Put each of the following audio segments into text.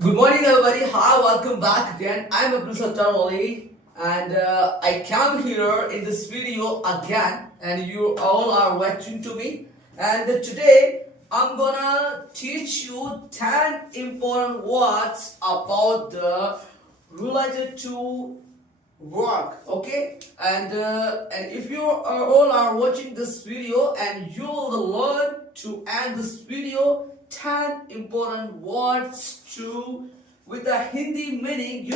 Good morning, everybody. Hi, welcome back again. I'm Abdul Sattar Ali, and I came here in this video again, and you all are watching to me. And today, I'm gonna teach you 10 important words about the related to work. Okay, and if you are all are watching this video, and you will learn to end this video 10 important words to with a Hindi meaning,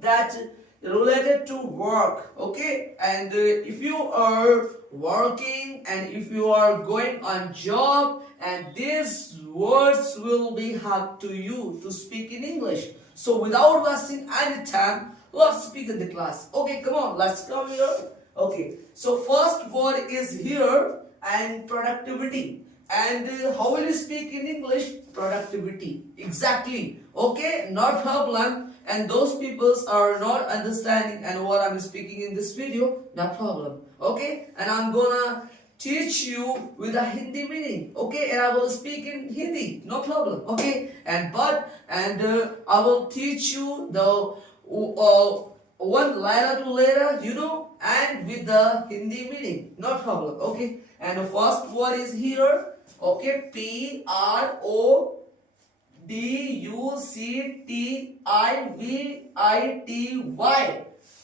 that related to work. Okay, and if you are working and if you are going on job, and these words will be help to you to speak in English. So without wasting any time, let's speak in the class. Okay, come on, let's come here. Okay, so first word is here, and productivity. And how will you speak in English? Productivity. Exactly. Okay, not problem. And those peoples are not understanding and what I'm speaking in this video, no problem. Okay, and I'm gonna teach you with a Hindi meaning. Okay, and I will speak in Hindi, no problem. Okay, and I will teach you the one letter to letter, and with the Hindi meaning, no problem. Okay, and the first word is here. Okay,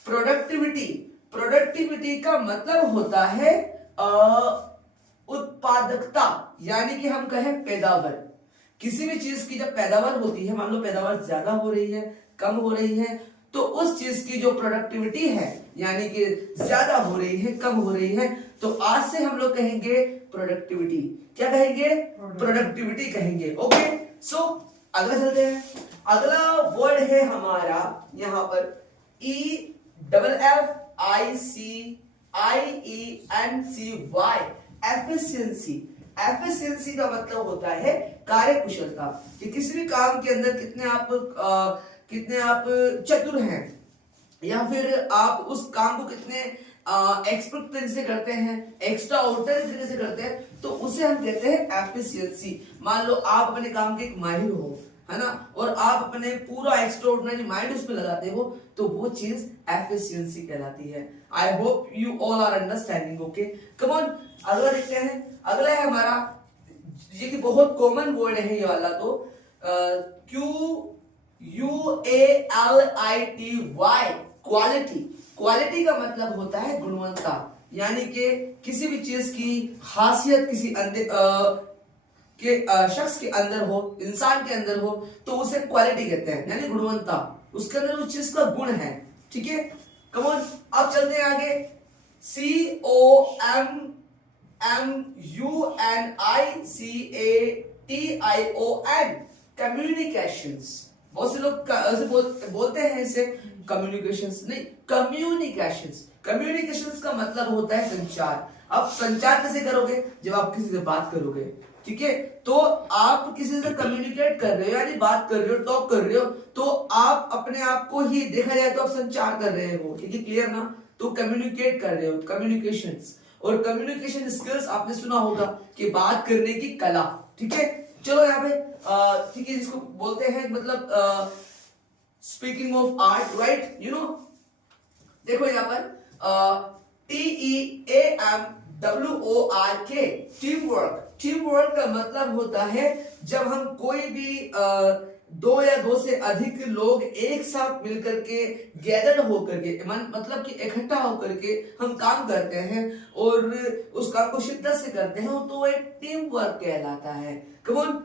productivity. Productivity का मतलब होता है उत्पादकता, यानी कि हम कहें पैदावार। किसी भी चीज की जब पैदावार होती है, मान लो पैदावार ज्यादा हो रही है, कम हो रही है, तो उस चीज की जो प्रोडक्टिविटी है, यानी कि ज्यादा हो रही है, कम हो रही है, तो आज से हम लोग कहेंगे प्रोडक्टिविटी। क्या कहेंगे? प्रोडक्टिविटी कहेंगे। ओके, सो अगला चलते हैं। अगला वर्ड है हमारा यहाँ पर EFFICIENCY, एफिशिएंसी। एफिशिएंसी का मतलब होता है कार्यकुशलता, कि किसी भी काम के अंदर कितने आप चतुर हैं, या फिर आप उस काम को कितने एक्सपर्ट तरीके से करते हैं, एक्स्ट्रा ऑर्डिनरी तरीके से करते हैं, तो उसे हम कहते हैं एफिशिएंसी। मान लो आप अपने काम के एक माहिर हो, है ना, और आप अपने पूरा एक्स्ट्रा ऑर्डिनरी माइंड उस पर लगाते हो, तो वो चीज एफिशिएंसी कहलाती है। I hope you all are understanding. Okay, come on, अगला देखते हैं। अगला है हमारा, ये कि बहुत कॉमन वर्ड है ये वाला, तो QUALITY, क्वालिटी। क्वालिटी का मतलब होता है गुणवत्ता, यानी कि किसी भी चीज की खासियत किसी शख्स के अंदर हो, इंसान के अंदर हो, तो उसे क्वालिटी कहते हैं, यानी गुणवत्ता, उसके अंदर उस चीज का गुण है। ठीक है, कम ऑन, अब चलते हैं आगे। COMMUNICATION, communications. बहुत से लोग ऐसे बोलते हैं इसे कम्युनिकेशंस नहीं, कम्युनिकेशंस। कम्युनिकेशंस का मतलब होता है संचार। अब संचार कैसे करोगे? जब आप किसी से बात करोगे, ठीक है, तो आप किसी से कम्युनिकेट कर रहे हो, यानी बात कर रहे हो, टॉक कर रहे हो, तो आप अपने आप को ही देखा जाए तो आप संचार कर रहे हो। ठीक है, क्लियर ना? तो कम्युनिकेट कर रहे हो, कम्युनिकेशंस। और कम्युनिकेशन स्किल्स आपने सुना होगा कि बात करने की कला। ठीक है, चलो यहाँ पे ठीक है, जिसको बोलते हैं मतलब स्पीकिंग ऑफ आर्ट, राइट, देखो यहाँ पर TEAMWORK, team work. Team work का मतलब होता है जब हम कोई भी दो या दो से अधिक लोग एक साथ मिलकर के गैदर्ड होकर के, मतलब कि इकट्ठा होकर के हम काम करते हैं और उस काम को शिद्दत से करते हैं, तो एक टीम वर्क कहलाता है। कम ऑन,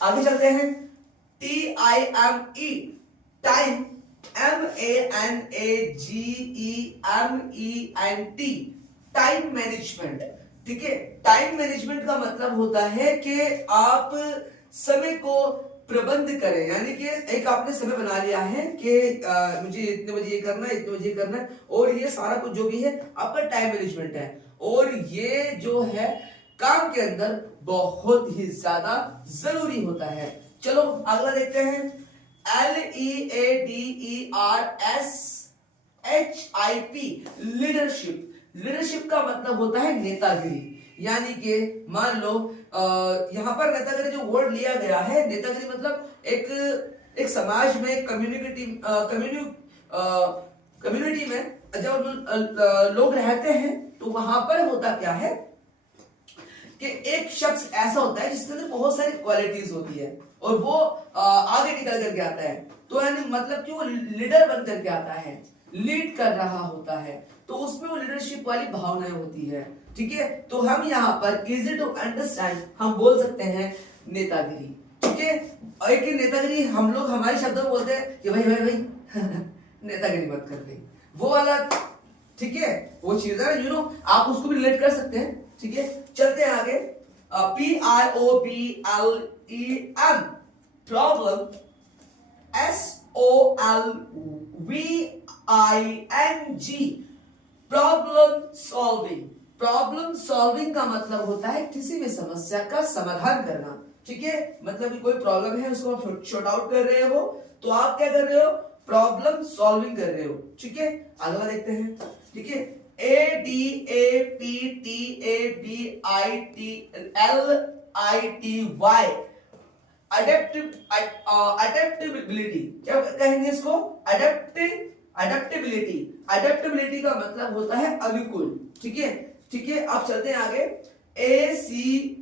आगे चलते हैं। TIME, time, MANAGEMENT, time management. ठीक है, टाइम मैनेजमेंट का मतलब होता है कि आप समय को प्रबंध करें, यानी कि एक आपने समय बना लिया है कि मुझे इतने बजे ये करना है, इतने बजे ये करना है, और ये सारा कुछ जो भी है आपका टाइम मैनेजमेंट है, और ये जो है काम के अंदर बहुत ही ज्यादा जरूरी होता है। चलो अगला देखते हैं। LEADERSHIP, leadership. लीडरशिप का मतलब होता है नेतागिरी, यानी कि मान लो यहाँ पर नेतागिरी जो वर्ड लिया गया है, नेतागिरी मतलब एक समाज में कम्युनिटी में जब लोग रहते हैं तो वहां पर होता क्या है कि एक शख्स ऐसा होता है जिसके अंदर बहुत सारी क्वालिटीज होती है और वो आगे निकल करके आता है, तो यानी मतलब कि वो लीडर बन करके आता है, लीड कर रहा होता है, तो उसमें वो लीडरशिप वाली भावनाएं होती है। ठीक है, तो हम यहाँ पर इजी टू अंडरस्टैंड हम बोल सकते हैं नेतागिरी। ठीक है, और एक नेतागिरी हम लोग हमारे शब्दों में बोलते हैं कि भाई भाई भाई नेतागिरी मत कर दे, वो वाला। ठीक है, वो चीज है आप उसको भी रिलेट कर सकते हैं। ठीक है, चलते हैं आगे। PROBLEM problem, SOLVING problem solving. Problem solving का मतलब होता है किसी भी समस्या का समाधान करना। ठीक है, मतलब कि कोई प्रॉब्लम है उसको आप शॉर्ट आउट कर रहे हो, तो आप क्या कर रहे हो, प्रॉब्लम सॉल्विंग कर रहे हो। ठीक है, अगला देखते हैं। ठीक है, ADAPTABITLITY अडेप्टेबिलिटी। क्या कहेंगे इसको, अडेप्टेबिलिटी। अडेप्टेबिलिटी का मतलब होता है अनुकूल। ठीक है, ठीक है, आप चलते हैं आगे। ACOUNTABILITY।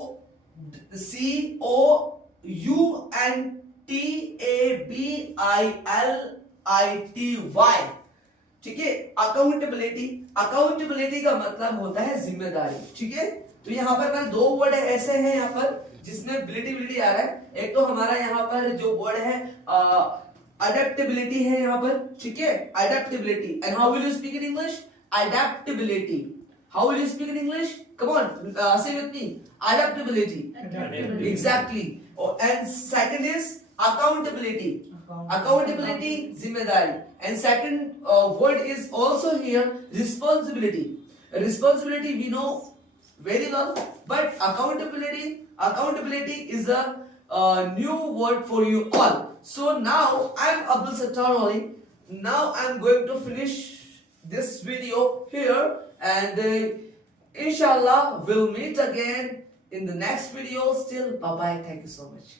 ठीक है, अकाउंटेबिलिटी। अकाउंटेबिलिटी का मतलब होता है जिम्मेदारी। ठीक है, तो यहाँ पर मैंने दो वर्ड ऐसे हैं यहाँ पर जिसमें बिलिटी आ रहा है। एक तो हमारा यहाँ पर जो वर्ड है अडेप्टेबिलिटी है यहाँ पर। ठीक है, adaptability. And how will you speak in English, adaptability. How will you speak in English, come on say with me, adaptability. Exactly. And second is accountability. Accountability, जिम्मेदारी। And second word is also here responsibility. Responsibility we know very well, but accountability is a new word for you all. So now I'm Abdul Sattar Ali. Now I'm going to finish this video here, and inshallah we'll meet again in the next video. Still, bye bye. Thank you so much.